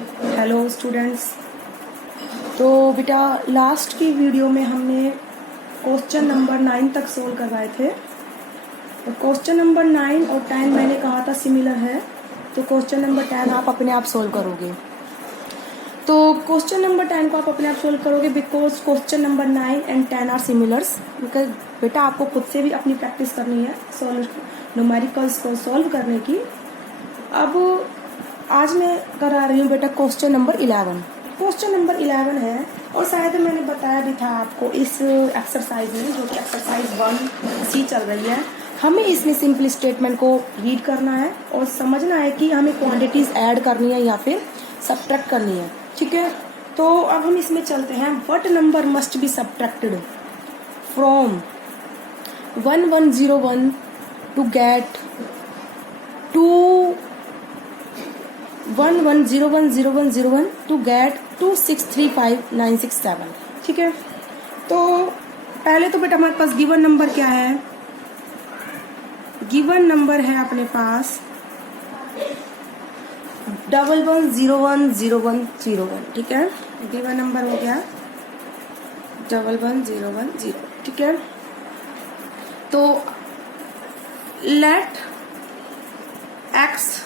Hello students. तो बेटा last की वीडियो में हमने क्वेश्चन नंबर 9 तक सोल्व करवाए थे। तो क्वेश्चन नंबर 9 और 10 मैंने कहा था सिमिलर है, तो क्वेश्चन नंबर 10 आप अपने आप सोल्व करोगे। तो क्वेश्चन नंबर 10 को आप अपने आप सोल्व करोगे because question number 9 and 10 are similars. Because बेटा आपको खुद से भी अपनी प्रैक्टिस करनी है न्यूमेरिकल्स को सोल्व करने की। अब आज मैं करा रही हूँ बेटा क्वेश्चन नंबर 11। क्वेश्चन नंबर 11 है और शायद मैंने बताया भी था आपको इस एक्सरसाइज में, जो कि एक्सरसाइज 1C चल रही है। हमें इसमें सिंपल स्टेटमेंट को रीड करना है और समझना है कि हमें क्वांटिटीज ऐड करनी है या फिर सब्ट्रैक्ट करनी है। ठीक है, तो अब हम इसमें चलते हैं। What number must be subtracted from 1101 to get 11010101 to get 2635967। ठीक है, तो पहले तो बेटा हमारे पास गिवन नंबर क्या है? गिवन नंबर है अपने पास 11010101। ठीक है, गिवन नंबर हो गया 11010। ठीक है, तो लेट एक्स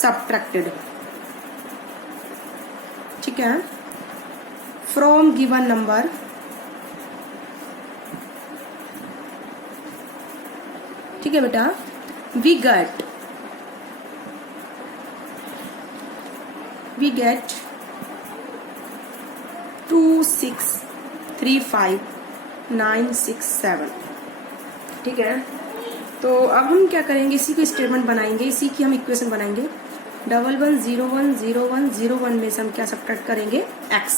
सब्ट्रैक्टेड, ठीक है, फ्रॉम गिवन नंबर ठीक है बेटा, वी गेट 2635967। ठीक है, तो अब हम क्या करेंगे, इसी को स्टेटमेंट बनाएंगे, इसी की हम इक्वेशन बनाएंगे। 11010101 में से हम क्या सब्ट्रैक्ट करेंगे? x।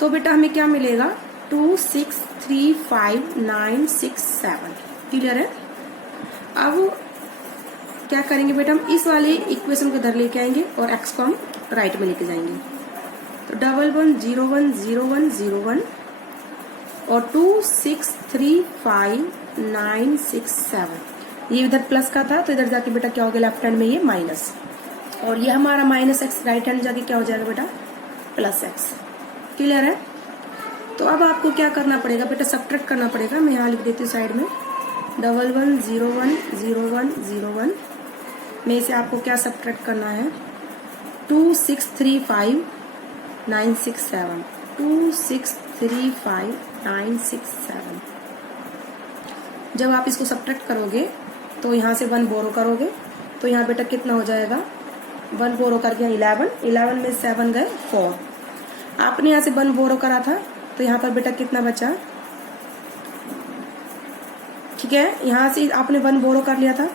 तो बेटा हमें क्या मिलेगा? 2635967। क्लियर है? अब क्या करेंगे बेटा, हम इस वाले इक्वेशन को इधर लेके आएंगे और x को हम राइट में लेके जाएंगे। तो 11010101 और 2635967, ये इधर प्लस का था तो इधर जाके बेटा क्या हो गया, लेफ्ट हैंड में ये माइनस, और ये हमारा माइनस एक्स राइट हैंड जाके क्या हो जाएगा बेटा, प्लस एक्स। क्लियर है? तो अब आपको क्या करना पड़ेगा बेटा, सब्ट्रैक्ट करना पड़ेगा। मैं यहाँ लिख देती हूँ साइड में 11010101 में से आपको क्या सब्ट्रैक्ट करना है, 2635967। 2635967 जब आप इसको सब्ट्रैक्ट करोगे तो यहाँ से 1 बोरो करोगे तो यहाँ बेटा कितना हो जाएगा, 1 बोरो करके 11 में 7 गए 4। आपने यहाँ से 1 बोरो करा था तो यहाँ पर बेटा कितना बचा? ठीक है, यहाँ से आपने 1 बोरो कर लिया था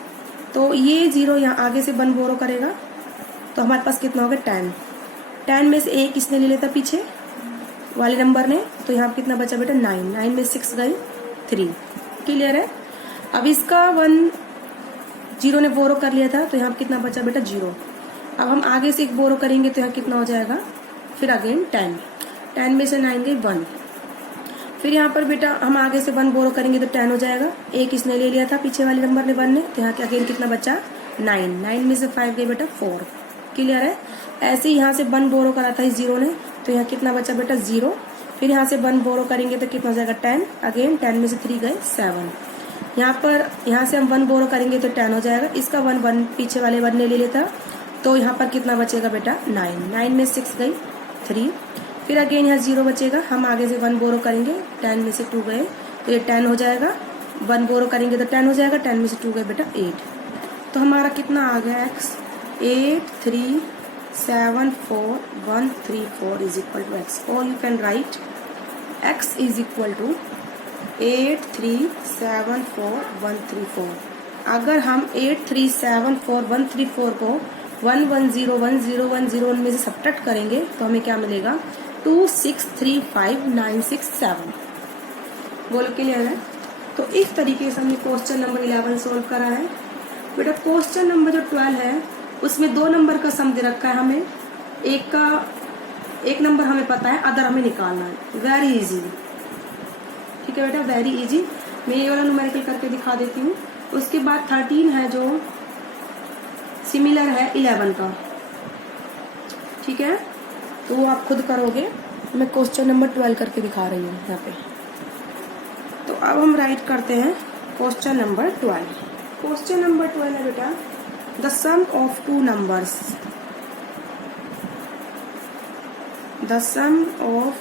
तो ये 0 यहाँ आगे से 1 बोरो करेगा तो हमारे पास कितना हो गया, 10। 10 में से 1 किसने ले लेता पीछे वाले नंबर ने, तो यहाँ कितना बचा बेटा, 9। 9 में 6 गए 3। क्लियर है? अब इसका 1 0 ने बोरो कर लिया था तो यहाँ कितना बचा बेटा, 0। अब हम आगे से 1 बोरो करेंगे तो यहाँ कितना हो जाएगा, फिर अगेन 10। 10 में से 9 गई 1। फिर यहाँ पर बेटा हम आगे से 1 बोरो करेंगे तो 10 हो जाएगा। 1 इसने ले लिया था पीछे वाले नंबर ने 1 ने, तो यहाँ अगेन कितना बचा, 9। 9 में से 5 गई बेटा 4। क्लियर है? ऐसे ही यहाँ से 1 बोरो करा था इस 0 ने तो यहाँ कितना बचा बेटा, 0। फिर यहाँ से 1 बोरो करेंगे तो कितना हो जाएगा, 10। अगेन 10 में से 3 गए 7। यहाँ से हम 1 बोरो करेंगे तो 10 हो जाएगा। इसका 1 पीछे वाले 1 ने ले लेता तो यहाँ पर कितना बचेगा बेटा, 9। 9 में 6 गई 3। फिर अगेन यहाँ 0 बचेगा। हम आगे से 1 बोरो करेंगे, 10 में से 2 गए तो ये 10 हो जाएगा। 1 बोरो करेंगे तो 10 हो जाएगा। 10 में से 2 गए बेटा 8। तो हमारा कितना आ गया, x 8374134 is equal to x, और you can write x is equal to 8374134। अगर हम 8374134 को 11010101 में से सब्ट्रैक्ट करेंगे तो हमें क्या मिलेगा, 2635967। बोलो क्लियर है? तो इस तरीके से हमने क्वेश्चन नंबर 11 सोल्व करा है। बेटा क्वेश्चन नंबर जो 12 है उसमें 2 नंबर का सम दे रखा है हमें। एक नंबर हमें पता है, अदर हमें निकालना है। Very easy. ठीक है बेटा, वेरी इजी। मैं ये वाला न्यूमेरिकल करके दिखा देती हूँ। उसके बाद 13 है जो सिमिलर है 11 का। ठीक है, तो वो आप खुद करोगे। मैं क्वेश्चन नंबर 12 करके दिखा रही हूँ यहाँ पे। तो अब हम राइट करते हैं क्वेश्चन नंबर 12। क्वेश्चन नंबर 12 है बेटा, the sum of two numbers, the sum of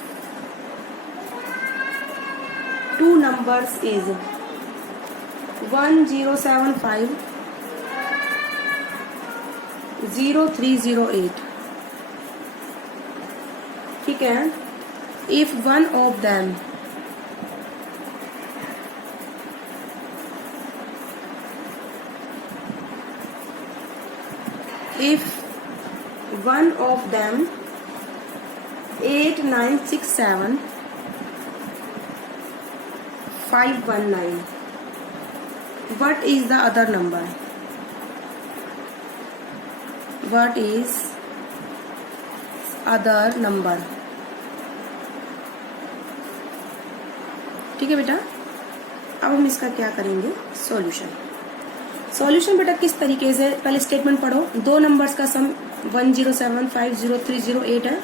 two numbers is 1075 0308। ठीक है, if one of them if one of them 8967 519, what is the other number? What is other number? ठीक है बेटा, अब हम इसका क्या करेंगे, सॉल्यूशन। सॉल्यूशन बेटा किस तरीके से, पहले स्टेटमेंट पढ़ो। दो नंबर्स का सम 10750308 है,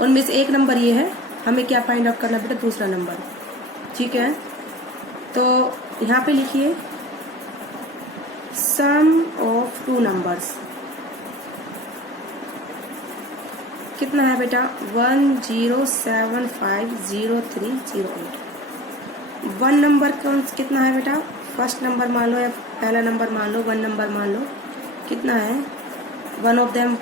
उनमें से एक नंबर ये है, हमें क्या फाइंड आउट करना बेटा, दूसरा नंबर। ठीक है, तो यहाँ पे लिखिए सम ऑफ टू नंबर्स कितना है बेटा, 10750308। वन नंबर कितना है बेटा, फर्स्ट नंबर मान लो या पहला नंबर मान लो, वन नंबर मान लो, कितना है, वन ऑफ देम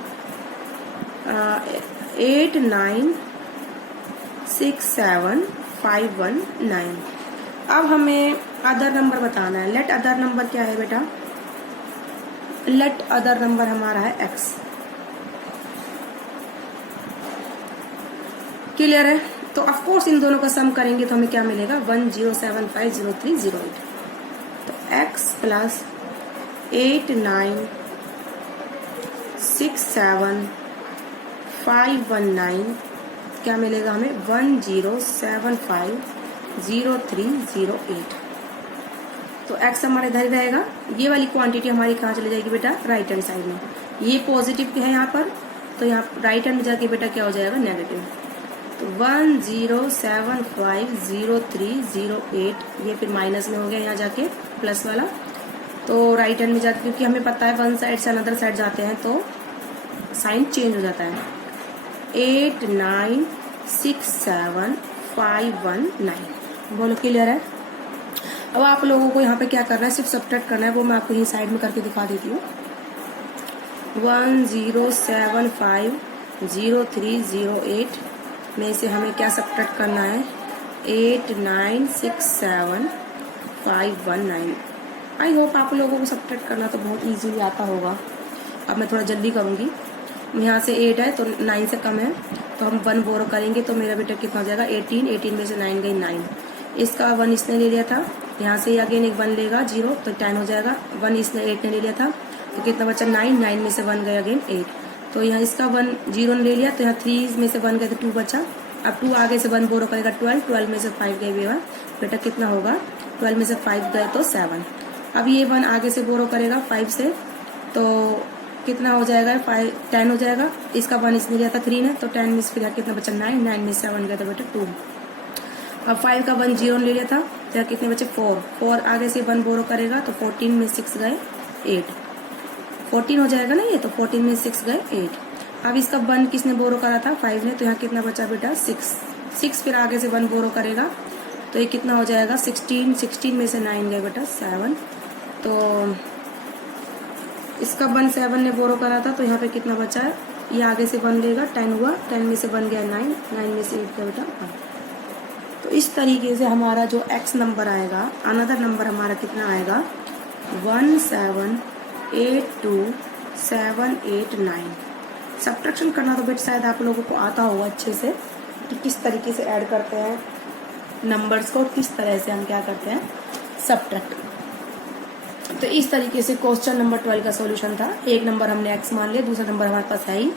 8967 अब हमें अदर नंबर बताना है। लेट अदर नंबर क्या है बेटा, लेट अदर नंबर हमारा है x। क्लियर है, तो ऑफ कोर्स इन दोनों का सम करेंगे तो हमें क्या मिलेगा, 10750308। तो x प्लस 8967 क्या मिलेगा हमें, 10750308। तो x हमारे इधर रहेगा, ये वाली क्वांटिटी हमारी कहाँ चली जाएगी बेटा, राइट हैंड साइड में। ये पॉजिटिव है यहाँ पर, तो यहाँ राइट हैंड में जाके बेटा क्या हो जाएगा, नेगेटिव। तो 10750308 ये फिर माइनस में हो गया, यहाँ जाके प्लस वाला। तो राइट हैंड में जाके, क्योंकि हमें पता है वन साइड से अनदर साइड जाते हैं तो साइन चेंज हो जाता है। 8967 बोलो, क्लियर है। अब आप लोगों को यहाँ पे क्या करना है, सिर्फ सब्ट्रैक्ट करना है, वो मैं आपको यही साइड में करके दिखा देती हूँ। 10750308 में से हमें क्या सब्ट्रैक्ट करना है, 8967 आई होप आप लोगों को सब्ट्रैक्ट करना तो बहुत इजीली आता होगा। अब मैं थोड़ा जल्दी करूँगी। यहाँ से 8 है तो 9 से कम है, तो हम 1 बोरो करेंगे तो मेरा बेटा कितना हो जाएगा, 18 में से 9 गई 9। इसका 1 इसने ले लिया था, यहाँ से अगेन एक 1 लेगा 0 तो 10 हो जाएगा। 1 इसने 8 ने ले लिया था तो कितना बचा, 9 में से 1 गया अगेन 8। तो यहाँ इसका 1 0 ने ले लिया, तो यहाँ 3 में से 1 गया तो 2 बचा। अब 2 आगे से 1 बोरो करेगा 12 में से 5 गए बेटा कितना होगा, 12 में से 5 गए तो 7। अब ये 1 आगे से बोरो करेगा 5 से, तो कितना हो जाएगा, 10 हो जाएगा। इसका 1 इसने लिया था 3 ने, तो 10 में से फिर कितना बचा, 9 में से 7 गया तो बेटा 2। अब 5 का 1 0 ले लिया था, तो कितने बचे, 4 आगे से 1 बोरो करेगा तो 14 में 6 गए 8। 14 हो जाएगा ना ये, तो 14 में 6 गए 8। अब इसका 1 किसने बोरो करा था, 5 ने, तो यहाँ कितना बचा बेटा, 6 फिर आगे से 1 बोरो करेगा तो ये कितना हो जाएगा, 16 में से 9 गए बेटा 7। तो इसका 1 7 ने बोरो करा था, तो यहाँ पे कितना बचा है, ये आगे से 1 लेगा 10 हुआ, 10 में से 1 गया 9 में से 8 गया बेटा 1। तो इस तरीके से हमारा जो x नंबर आएगा, अनदर नंबर हमारा कितना आएगा, 1782789। सब्ट्रैक्शन करना तो बेटा शायद आप लोगों को आता होगा अच्छे से, कि किस तरीके से ऐड करते हैं नंबर्स को, किस तरह से हम क्या करते हैं, सब्ट्रैक्ट। तो इस तरीके से क्वेश्चन नंबर 12 का सॉल्यूशन था। एक नंबर हमने x मान लिया, दूसरा नंबर हमारे पास है ही,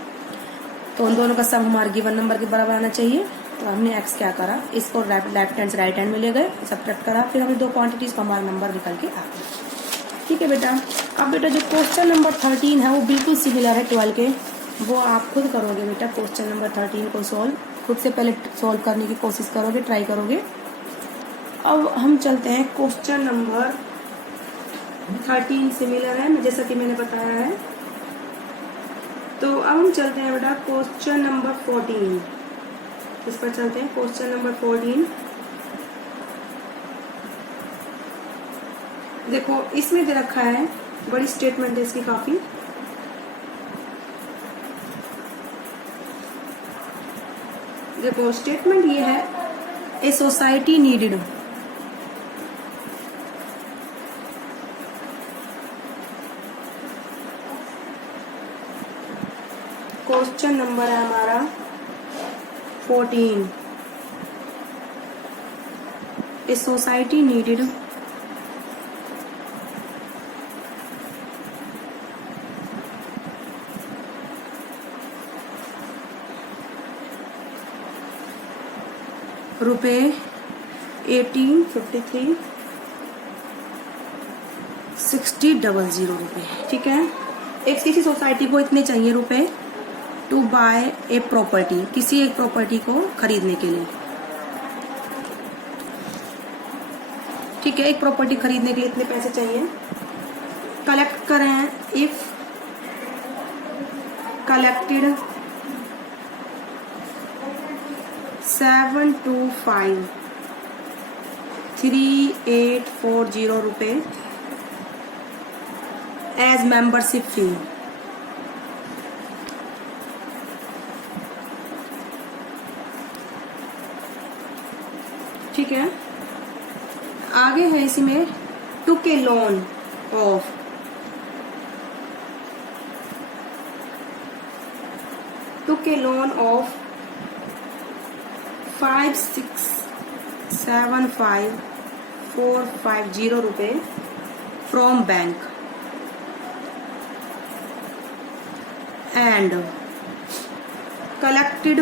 तो उन दोनों का सम हमारे गिवन नंबर के बराबर आना चाहिए। तो हमने x क्या करा, इसको लेफ्ट हैंड से राइट हैंड में ले गए, सब्ट्रैक्ट करा, फिर हमें 2 क्वांटिटीज का हमारा नंबर निकल के आ गया। ठीक है बेटा। अब बेटा जो क्वेश्चन नंबर 13 है वो बिल्कुल सिमिलर है 12 के। वो आप खुद करोगे बेटा। क्वेश्चन नंबर 13 को सॉल्व खुद से पहले सॉल्व करने की कोशिश करोगे, ट्राई करोगे। अब हम चलते हैं क्वेश्चन नंबर 13, सिमिलर है जैसा कि मैंने बताया है। तो अब हम चलते हैं बेटा क्वेश्चन नंबर 14, इस पर चलते हैं। क्वेश्चन नंबर 14 देखो, इसमें दे रखा है, बड़ी स्टेटमेंट है इसकी काफी। देखो स्टेटमेंट ये है, a society needed question number है हमारा 14। ए सोसाइटी नीडेड रुपए 1853 6000 रुपए। ठीक है, एक किसी सोसाइटी को इतने चाहिए रुपए टू बाय ए प्रॉपर्टी, किसी एक प्रॉपर्टी को खरीदने के लिए। ठीक है, एक प्रॉपर्टी खरीदने के लिए इतने पैसे चाहिए। कलेक्ट करें, इफ कलेक्टेड 7253840 रुपए एज मेंबरशिप फी। ठीक है, आगे है इसी में टुक ए लोन ऑफ $5,675,450 रुपए फ्रॉम बैंक एंड कलेक्टेड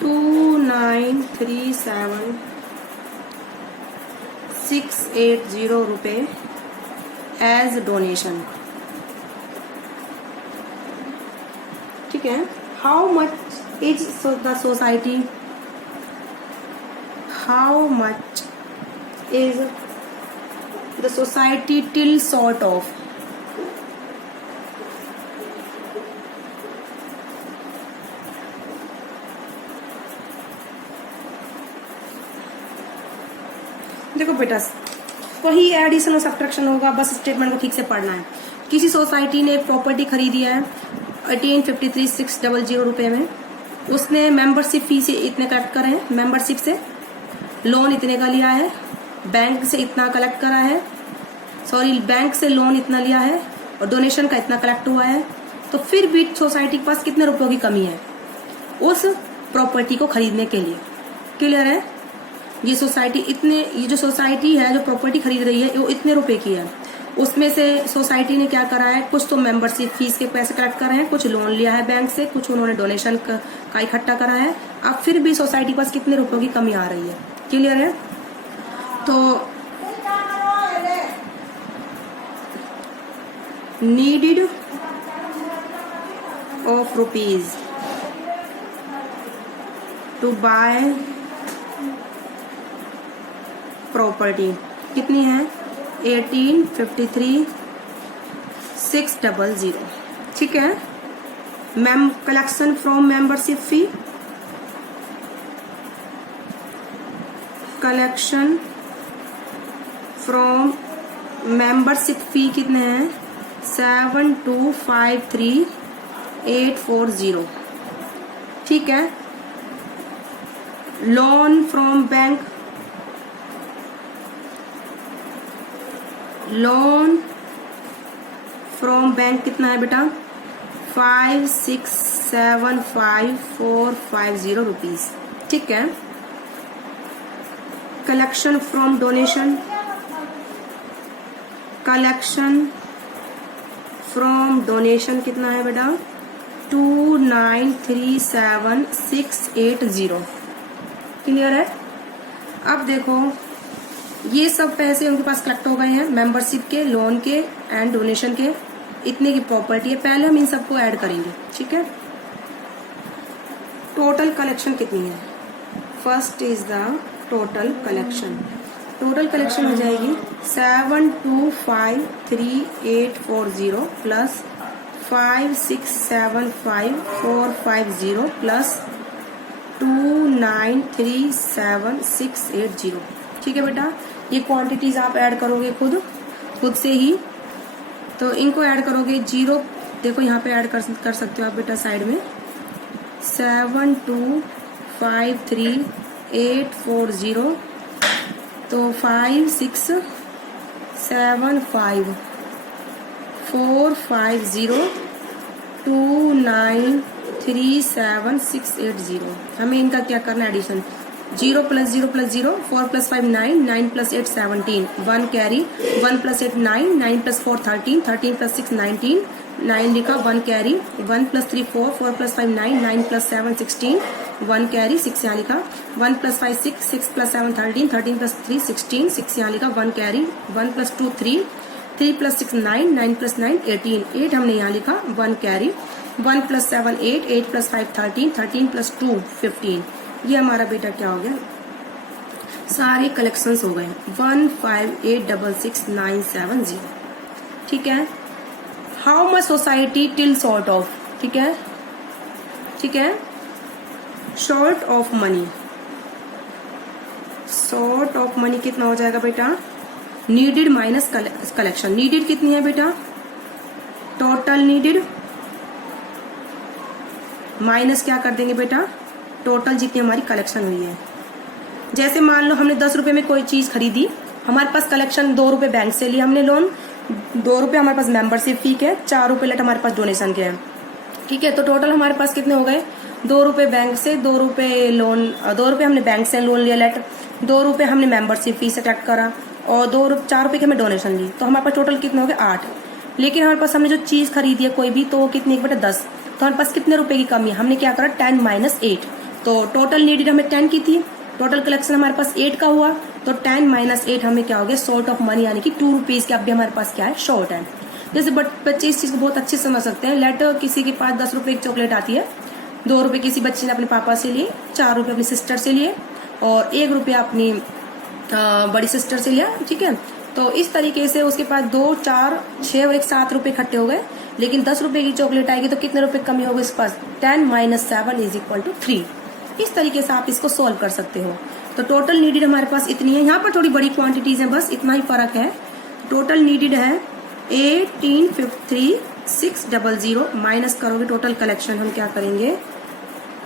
$2,937,680 रुपए एज डोनेशन। ठीक है, how much is the society, how much is the society till short of. देखो बेटा, वही एडिशन और सब्ट्रैक्शन होगा, बस स्टेटमेंट को ठीक से पढ़ना है। किसी सोसाइटी ने एक प्रॉपर्टी खरीदी है 1853,600 रुपए में, उसने मेंबरशिप फी से इतने कलेक्ट करे हैं, मेंबरशिप से लोन इतने का लिया है, बैंक से इतना कलेक्ट करा है, सॉरी बैंक से लोन इतना लिया है और डोनेशन का इतना कलेक्ट हुआ है। तो फिर भी सोसाइटी के पास कितने रुपयों की कमी है उस प्रॉपर्टी को खरीदने के लिए। क्लियर है? ये जो सोसाइटी है जो प्रॉपर्टी खरीद रही है वो इतने रुपए की है। उसमें से सोसाइटी ने क्या करा है, कुछ तो मेंबरशिप फीस के पैसे कलेक्ट करे हैं, कुछ लोन लिया है बैंक से, कुछ उन्होंने डोनेशन का इकट्ठा करा है। अब फिर भी सोसाइटी के पास कितने रुपयों की कमी आ रही है। क्लियर है? तो needed of rupees to buy property कितनी है, 1853,600। ठीक है, collection from membership fee, collection from membership fee कितने हैं, 7253840। ठीक है, loan from bank, loan from bank कितना है बेटा, 5,675,450 रुपीज। ठीक है, collection from donation, collection from donation कितना है बेटा, 2,937,680। क्लियर है? अब देखो ये सब पैसे उनके पास कलेक्ट हो गए हैं मेंबरशिप के, लोन के एंड डोनेशन के, इतने की प्रॉपर्टी है। पहले हम इन सबको ऐड करेंगे, ठीक है। टोटल कलेक्शन कितनी है? First is the total collection. Total collection हो जाएगी 7253840 प्लस 5675,450 प्लस 2937680। ठीक है बेटा, ये क्वांटिटीज आप ऐड करोगे खुद से ही। तो इनको ऐड करोगे, जीरो देखो यहाँ पे ऐड कर सकते हो आप बेटा साइड में। 7253840 तो 5675,450 2937680। हमें इनका क्या करना है? एडिशन। 0 + 0 + 0 4 + 5 9 9 + 8 17 1 कैरी 1 + 8 9 9 + 4 13 13 + 6 19 9 लिखा 1 कैरी 1 + 3 4 4 + 5 9 9 + 7 16 1 कैरी 6 यहाँ लिखा 1 + 5 6 6 + 7 13 13 + 3 16 6 यहाँ लिखा 1 कैरी 1 + 2 3 3 + 6 9 9 + 9 18 8 हमने यहाँ लिखा 1 कैरी 1 + 7 8 8 + 5 13 13 + 2 15। ये हमारा बेटा क्या हो गया? सारे कलेक्शंस हो गए 158666970। ठीक है। How much society till short of, ठीक है, ठीक है, short of money. Short of money कितना हो जाएगा बेटा? Needed minus collection. नीडेड कितनी है बेटा? टोटल नीडेड माइनस क्या कर देंगे बेटा? टोटल जितनी हमारी कलेक्शन हुई है। जैसे मान लो हमने 10 रुपए में कोई चीज खरीदी, हमारे पास कलेक्शन 2 रुपए बैंक से लिया हमने लोन, 2 रुपए हमारे पास मेंबरशिप फी के, 4 रुपए लेट हमारे पास डोनेशन के हैं। ठीक है, तो टोटल हमारे पास कितने हो गए? 2 रुपए बैंक से, 2 रुपए लोन, 2 रुपए हमने बैंक से लोन लिया लेट, 2 रुपए हमने मेंबरशिप फी से कलेक्ट करा और 4 रुपए की हमने डोनेशन ली। तो हमारे पास टोटल कितने हो गए? 8। लेकिन हमारे पास हमने जो चीज खरीदी है कोई भी, तो वो कितनी बेटा? 10। तो हमारे पास कितने रुपए की कमी है? हमने क्या करा? 10 - 8। तो टोटल नीडेड हमें 10 की थी, टोटल कलेक्शन हमारे पास 8 का हुआ, तो 10 - 8 हमें क्या हो गया? शॉर्ट ऑफ मनी, यानी कि 2 रुपीज के अभी हमारे पास क्या है? शॉर्ट है। जैसे बच्चे इस चीज को बहुत अच्छे से समझ सकते हैं। लेट किसी के पास 10 रुपए की चॉकलेट आती है, 2 रुपए किसी बच्चे ने अपने पापा से लिए, 4 रुपए अपनी सिस्टर से लिए और 1 रुपया अपनी बड़ी सिस्टर से लिया। ठीक है, तो इस तरीके से उसके पास 2 4 6 और 1 7 रुपए इकट्ठे हो गए। लेकिन 10 रुपए की चॉकलेट आएगी तो कितने रुपए कमी होगी इसके पास? 10 - 7 = 3। इस तरीके से आप इसको सोल्व कर सकते हो। तो टोटल नीडेड हमारे पास इतनी है। यहाँ पर थोड़ी बड़ी क्वांटिटीज है, बस इतना ही फर्क है। टोटल नीडेड है 1853,600 माइनस करोगे टोटल कलेक्शन। हम क्या करेंगे?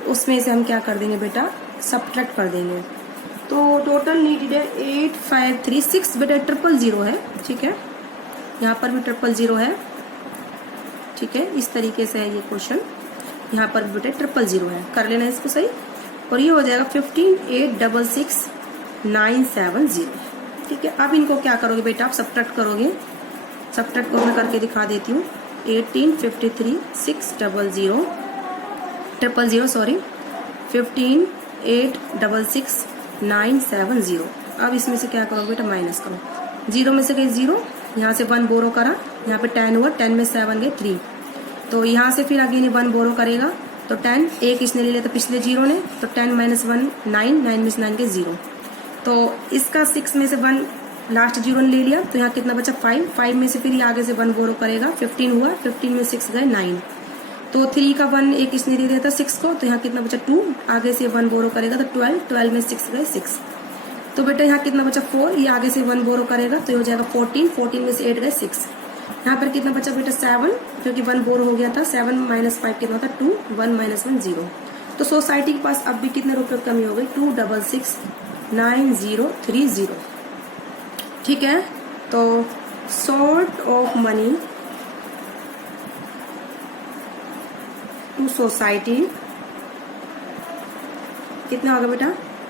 उसमें से हम क्या कर देंगे बेटा? सब्ट्रैक्ट कर देंगे। तो टोटल नीडेड है 8536 बेटा 000 है। ठीक है, यहाँ पर भी 000 है। ठीक है, इस तरीके से है ये क्वेश्चन। यहाँ पर भी बेटा 000 है, कर लेना इसको सही। और ये हो जाएगा 15,866,970। ठीक है, अब इनको क्या करोगे बेटा? आप सब्ट्रैक्ट करोगे। सब्ट्रैक्ट को मैं करके दिखा देती हूँ। 15,866,970। अब इसमें से क्या करोगे बेटा? माइनस करो। 0 में से गए 0, यहाँ से 1 बोरो करा, यहाँ पे 10 हुआ, 10 में 7 गए 3। तो यहाँ से फिर अगेन 1 बोरो करेगा तो 10, 1 इसने ले लिया तो पिछले 0 ने, तो 10 - 1 9, 9 में से 9 गए 0। तो इसका 6 में से 1 लास्ट 0 ने ले लिया, तो यहाँ कितना बचा? 5। 5 में से फिर ये आगे से 1 बोरो करेगा, 15 हुआ, 15 में 6 गए 9। तो 3 का 1 एक इसने दे दिया था 6 को, तो यहाँ कितना बचा? 2। आगे से 1 बोरो करेगा तो 12, 12 में 6 गए 6। तो बेटा यहाँ कितना बचा? 4। ये आगे से 1 बोरो करेगा तो ये हो जाएगा 14, 14 में से 8 गए 6। यहाँ पर कितना बचा बेटा? 7, क्योंकि 1 बोरो हो गया था। 7 - 5 कितना होता? 2, 1 - 1 0। तो सोसाइटी के पास अब भी कितने रुपए कमी हो गई? 266,9030। ठीक है, तो short of money to society कितना होगा बेटा?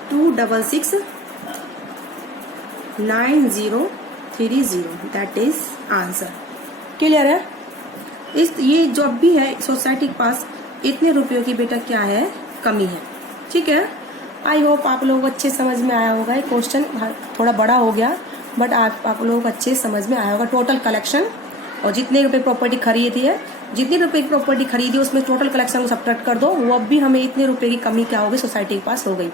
266,9030। That is answer. क्लियर है? ये जो भी है सोसाइटी के पास इतने रुपयों की बेटा क्या है? कमी है। ठीक है, आई होप आप लोगों को अच्छे समझ में आया होगा। ये क्वेश्चन थोड़ा बड़ा हो गया बट आप लोगों को अच्छे समझ में आया होगा। टोटल कलेक्शन और जितने रुपए प्रॉपर्टी खरीदी है, जितने रुपए की प्रॉपर्टी खरीदी उसमें टोटल कलेक्शन को सब्ट्रैक्ट कर दो, वो अब भी हमें इतने रुपए की कमी क्या होगी सोसाइटी के पास हो गई।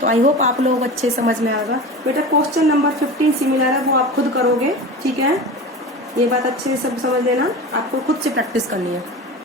तो आई होप आप लोगों को अच्छे समझ में आएगा। बेटा क्वेश्चन नंबर 15 सिमिलर है, वो आप खुद करोगे, ठीक है। ये बात अच्छे से सब समझ लेना, आपको खुद से प्रैक्टिस करनी है।